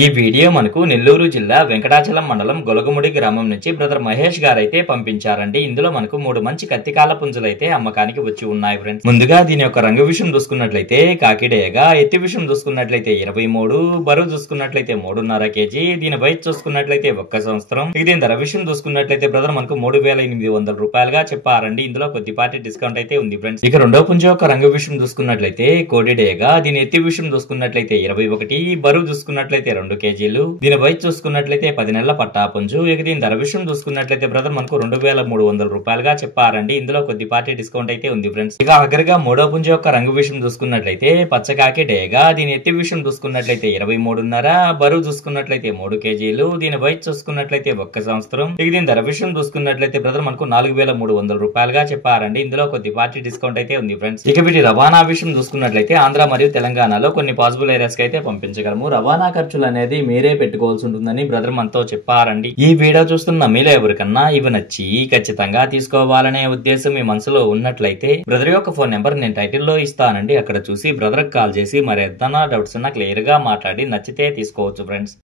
ఈ వీడియో మనకు నెల్లూరు జిల్లా వెంకటాచలం మండలం గొలగముడి గ్రామం నుంచి బ్రదర్ మహేష్ గారు అయితే పంపించారండి. ఇందులో మనకు 3 మంచి కత్తికాల పుంజులు అయితే అమ్మకానికి వచ్చి ఉన్నాయి ఫ్రెండ్స్. ముందుగా దీని యొక్క రంగు విషయం చూసుకున్నట్లయితే కాకిడేయగా, ఎత్తి విషయం చూసుకున్నట్లయితే 23, బరువు చూసుకున్నట్లయితే 3.5 కేజీ, దీని వయసు చూసుకున్నట్లయితే 1 సంవత్సరం. ఇక దీని ధర విషయం చూసుకున్నట్లయితే బ్రదర్ మనకు 3,800 రూపాయలుగా చెప్పారండి. ఇందులో కొద్దిపాటి డిస్కౌంట్ అయితే ఉంది ఫ్రెండ్స్. ఇక రెండో పుంజు యొక్క రంగు విషయం చూసుకున్నట్లయితే కోడిడేయగా, దీని ఎత్తి విషయం చూసుకున్నట్లయితే 21, బరువు చూసుకున్నట్లయితే 2 కేజీలు, దీని వయసు చూసుకున్నట్లయితే 10 నెలల పట్టా పుంజు. ఇక దీని ధర విషయం చూసుకున్నట్లయితే బ్రదర్ మనకు 2,300 రూపాయలుగా చెప్పారండి. ఇందులో కొద్దిపాటి డిస్కౌంట్ అయితే ఉంది ఫ్రెండ్స్. ఇక ఆఖరిగా మూడో పుంజు యొక్క రంగు విషయం చూసుకున్నట్లయితే పచ్చకాకి డేగా, దీని ఎత్తి విషయం చూసుకున్నట్లయితే 23.5, బరువు చూసుకున్నట్లయితే 3 కేజీలు, దీని వయసు చూసుకున్నట్లయితే 1 సంవత్సరం. ఇక దీని ధర విషయం చూసుకున్నట్లయితే బ్రదర్ మనకు 4,300 రూపాయలుగా చెప్పారండి. ఇందులో కొద్దిపాటి డిస్కౌంట్ అయితే ఉంది ఫ్రెండ్స్. ఇక వీటి రవాణా విషయం చూసుకున్నట్లయితే ఆంధ్ర మరియు తెలంగాణలో కొన్ని పాసిబుల్ ఏరియాస్ కి అయితే పంపించగలము. రవాణా ఖర్చులు అనేది మీరే పెట్టుకోవాల్సి ఉంటుందని బ్రదర్ మనతో చెప్పారండి. ఈ వీడియో చూస్తున్న మీలో ఎవరికన్నా ఇవి నచ్చి ఖచ్చితంగా తీసుకోవాలనే ఉద్దేశం మీ మనసులో ఉన్నట్లయితే బ్రదర్ యొక్క ఫోన్ నెంబర్ నేను టైటిల్ లో ఇస్తానండి. అక్కడ చూసి బ్రదర్ కాల్ చేసి మరి ఏదైనా డౌట్స్ ఉన్నా క్లియర్ గా మాట్లాడి నచ్చితే తీసుకోవచ్చు ఫ్రెండ్స్.